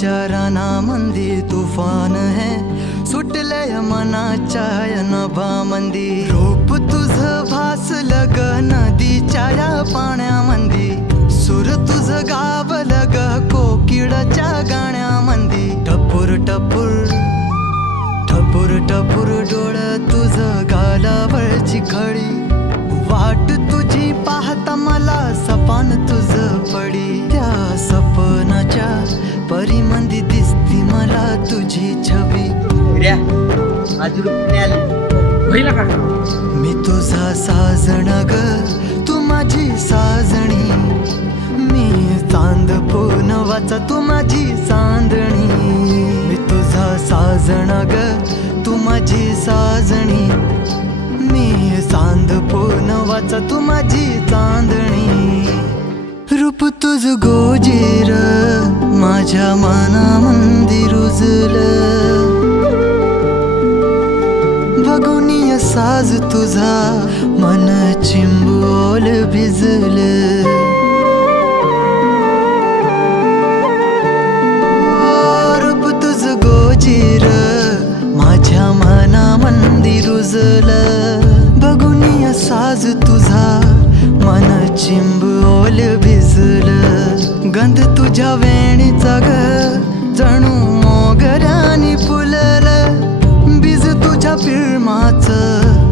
विचारांमध्ये तुफान है, सुटलय मनाच्या नभामंदी. रूप तुझं भासलं ग नदीच्या या पाण्यामंदी, सुर तुझं गावलं ग कोकिळाच्या गाण्यामंदी. टपूर टपूर टपूर टपूर डोळं तुझं गालावरची खडी, वाट तुझी पाहता मला सपान तुझं पडी. त्या सपनाच्या परीमंदी दिसती मला तुझी छवी. मी तुझा साजण ग तू माझी साजणी, मी चांद पूनवाचा तू माझी चांदणी. मी तुझा साजण ग तू माझी साजणी, मी चांद पूनवाचा तू माझी चांदणी. रूप तुझ गोजीर माझ्या मनामंदी रुजलं, बघुनिय साज तुझा मन चिंबोल भिजलं. रूप तुझ गोजीर माझ्या मनामंदी रुजलं, बघुनिय साज तुझा मन चिंबोल भिजलं. गंध तुझ्या वेणीचा ग जणू मोगऱ्यानी फुललं, बीज तुझ्या प्रेमाचं